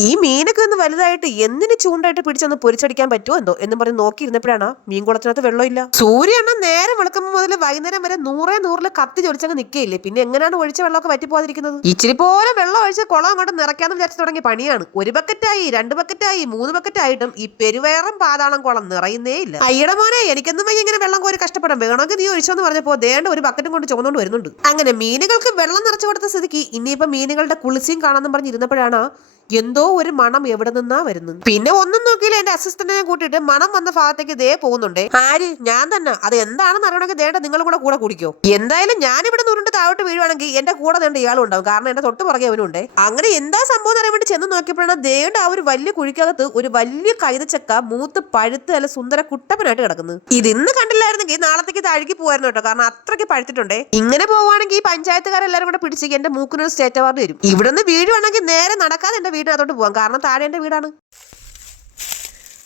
ഈ മീനൊക്കെ ഒന്ന് വലുതായിട്ട് എന്തിന് ചൂണ്ടായിട്ട് പിടിച്ചൊന്ന് പൊരിച്ചടിക്കാൻ പറ്റുമോ എന്തോ എന്നും പറഞ്ഞ് നോക്കിയിരുന്നപ്പോഴാണ് മീൻകുളത്തിനകത്ത് വെള്ളമില്ല. സൂര്യണ്ണ നേരെ വെളുക്കുമ്പോൾ മുതൽ വൈകുന്നേരം വരെ നൂറിൽ കത്തി ചൊടിച്ചങ്ങ് നിൽക്കുകയില്ലേ. പിന്നെ എങ്ങനെയാണ് ഒഴിച്ച വെള്ളമൊക്കെ വറ്റിപ്പോകാതിരിക്കുന്നത്? ഇച്ചിരി പോലെ വെള്ളം ഒഴിച്ച് കുളം അങ്ങോട്ട് നിറയ്ക്കാന്ന് വിചാരിച്ചു തുടങ്ങിയ പണിയാണ്. 1 ബക്കറ്റായി 2 ബക്കറ്റായി 3 ബക്കറ്റായിട്ടും ഈ പെരുവേറും പാതാളം കുളം നിറയുന്നേ ഇല്ല. അയ്യടെ മോനെ, എനിക്കൊന്നും വയ്യ ഇങ്ങനെ വെള്ളം കോരി കഷ്ടപ്പെടാം, വേണമെങ്കിൽ നീ ഒഴിച്ചോന്ന് പറഞ്ഞപ്പോ ദേണ്ട ഒരു ബക്കറ്റും കൊണ്ട് ചുമന്നുകൊണ്ട് വരുന്നുണ്ട്. അങ്ങനെ മീനുകൾക്ക് വെള്ളം നിറച്ചു കൊടുത്ത സ്ഥിതിക്ക് ഇനിയിപ്പോ മീനുകളുടെ കുളിസിയും കാണാമെന്നും പറഞ്ഞിരുന്നപ്പോഴാണ് എന്തോ ഒരു മണം എവിടെ നിന്നാ വരുന്നു. പിന്നെ ഒന്നും നോക്കിയില്ല, എന്റെ അസിസ്റ്റന്റിനെ കൂട്ടിയിട്ട് മണം വന്ന ഭാഗത്തേക്ക് ദേ പോകുന്നുണ്ടേ. ആര്? ഞാൻ തന്നെ. അത് എന്താണെന്ന് അറിയണമെങ്കിൽ ദേണ്ട നിങ്ങളും കൂടെ കുടിക്കോ. എന്തായാലും ഞാൻ ഇവിടെ ഉരുണ്ട് താഴോട്ട് വീഴുവാണെങ്കിൽ എന്റെ കൂടെ ദേണ്ട ഇയാളും ഉണ്ടാവും, കാരണം എന്റെ തൊട്ട് പുറകെ അവനുണ്ട്. അങ്ങനെ എന്താ സംഭവം അറിയാൻ വേണ്ടി ചെന്ന് നോക്കിയപ്പോഴാണ് ദേണ്ട ആ ഒരു വലിയ കുഴിക്കകത്ത് ഒരു വലിയ കൈതച്ചക്ക മൂത്ത് പഴുത്ത് അല്ല സുന്ദര കുട്ടപ്പനായിട്ട് കിടക്കുന്നു. ഇത് ഇന്ന് കണ്ടില്ലായിരുന്നെങ്കിൽ നാളത്തേക്ക് തഴുകി പോവായിരുന്നു കേട്ടോ, കാരണം അത്രയ്ക്ക് പഴുത്തിട്ടുണ്ടേ. ഇങ്ങനെ പോവാണെങ്കിൽ ഈ പഞ്ചായത്തുകാരെല്ലാരും കൂടെ പിടിച്ച് എന്റെ മൂക്കിനൊരു സ്റ്റേറ്റ് അവാർഡ് വരും. ഇവിടെ നിന്ന് വീഴുവാണെങ്കിൽ നേരെ നടക്കാതെ എന്റെ വീടിനകത്തോട്ട് പോവാം, കാരണം താഴെ എൻ്റെ വീടാണ്.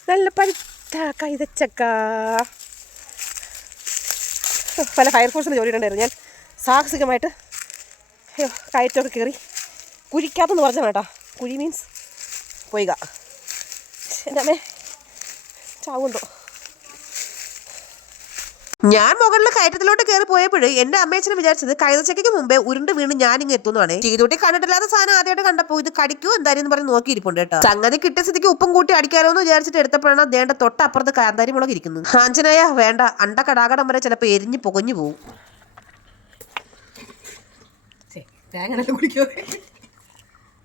നല്ല പഴുത്ത കൈതച്ചക്ക. പല ഫയർഫോഴ്സിന് ജോലി ഉണ്ടായിരുന്നു. ഞാൻ സാഹസികമായിട്ട് കയറ്റമൊക്കെ കയറി കുഴിക്കാത്തെന്ന് പറഞ്ഞ കേട്ടോ. കുഴി മീൻസ് പോയിക. എൻ്റെ അമ്മേ ചാവുണ്ടോ? ഞാൻ മുകളിൽ കയറ്റത്തിലോട്ട് കയറി പോയപ്പോഴേ എന്റെ അമ്മയച്ഛനെ വിചാരിച്ചത് കൈതച്ചക്കയ്ക്ക് മുമ്പേ ഉരുണ്ട് വീണ് ഞാനിങ്ങ് എത്തുന്നതാണ്. ചീതൂട്ടി കണ്ടിട്ടില്ലാത്ത സാധനം ആദ്യമായിട്ട് കണ്ടപ്പോൾ ഇത് കടിക്കൂ എന്തായാലും പറഞ്ഞ് നോക്കിയിരിപ്പുണ്ട് കേട്ടോ. സംഗതി കിട്ടിയ സ്ഥിതിക്ക് ഉപ്പും കൂട്ടി അടിക്കാലോ എന്ന് വിചാരിച്ചിട്ട് എടുത്തപ്പോഴാണ് ദേണ്ട തൊട്ടപ്പുറത്ത് കാന്താരി മുളക് ഇരിക്കുന്നത്. ആഞ്ജനേയ വേണ്ട, അണ്ടക്കടാകടം വരെ ചിലപ്പോൾ എരിഞ്ഞ് പുകഞ്ഞു പോകും.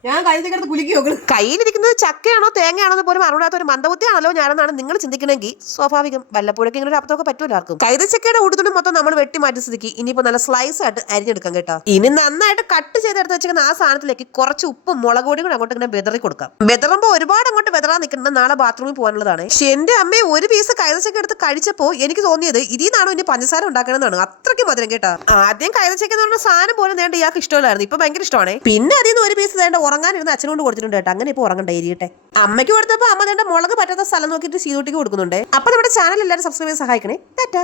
ഞാൻ കൈതച്ചക്കടുത്ത് കുലുക്കി നോക്കണം. കയ്യിലിരിക്കുന്നത് ചക്കയാണോ തേങ്ങയാണോ പോലും അറിയാത്ത ഒരു മന്ദബുദ്ധിയാണല്ലോ ഞാനെന്നാണ് നിങ്ങൾ ചിന്തിക്കണമെങ്കിൽ സ്വാഭാവികം. വല്ലപ്പോഴൊക്കെ ഇങ്ങനെ ഒരു അബദ്ധമൊക്കെ പറ്റൂല ആർക്കും. കൈതച്ചക്കയുടെ ഉടുത്തുണ്ട് മൊത്തം നമ്മൾ വെട്ടി മാറ്റി സ്ഥിതിക്ക് ഇനിയിപ്പോ നല്ല സ്ലൈസ് ആയിട്ട് അരിഞ്ഞെടുക്കാം കേട്ടോ. ഇനി നന്നായിട്ട് കട്ട് ചെയ്തെടുത്ത് വെച്ചിരിക്കുന്ന ആ സാധനത്തിലേക്ക് കുറച്ച് ഉപ്പും മുളക് പൊടിയും കൂടെ അങ്ങോട്ട് ഇങ്ങനെ ബെതറി കൊടുക്കാം. ബെതറുമ്പോൾ ഒരുപാട് അങ്ങോട്ട് ബെതറാൻ നിൽക്കുന്നത് നാളെ ബാത്റൂമിൽ പോകാനുള്ളതാണ്. പക്ഷെ എന്റെ അമ്മയെ ഒരു പീസ് കൈതച്ചക്ക എടുത്ത് കഴിച്ചപ്പോൾ എനിക്ക് തോന്നിയത് ഇതിൽ നിന്നാണോ ഇനി പഞ്ചസാര ഉണ്ടാക്കണമെന്നാണ്. അത്രയ്ക്ക് മധുരം കേട്ടോ. ആദ്യം കൈതച്ചക്ക എന്ന് പറഞ്ഞ സാധനം പോലും നേണ്ട ഇയാൾക്ക് ഇഷ്ടമല്ലായിരുന്നു, ഇപ്പൊ ഭയങ്കര ഇഷ്ടമാണ്. പിന്നെ അതിൽ നിന്ന് ഒരു പീസ് വേണ്ട ഉറങ്ങാനിരുന്ന് അച്ഛനോട് കൊടുത്തിട്ടുണ്ട് കേട്ടോ. അങ്ങനെ ഇപ്പോൾ ഉറങ്ങണ്ട എരിയട്ടെ. അമ്മയ്ക്ക് കൊടുത്തപ്പോൾ അമ്മ തന്റെ മുളക് പറ്റാത്ത സ്ഥലം നോക്കിയിട്ട് സീതൂട്ടിക്ക് കൊടുക്കുന്നുണ്ട്. അപ്പൊ നമ്മുടെ ചാനൽ എല്ലാവരും സബ്സ്ക്രൈബ് ചെയ്യാൻ സഹായിക്കണേ. ടാറ്റാ.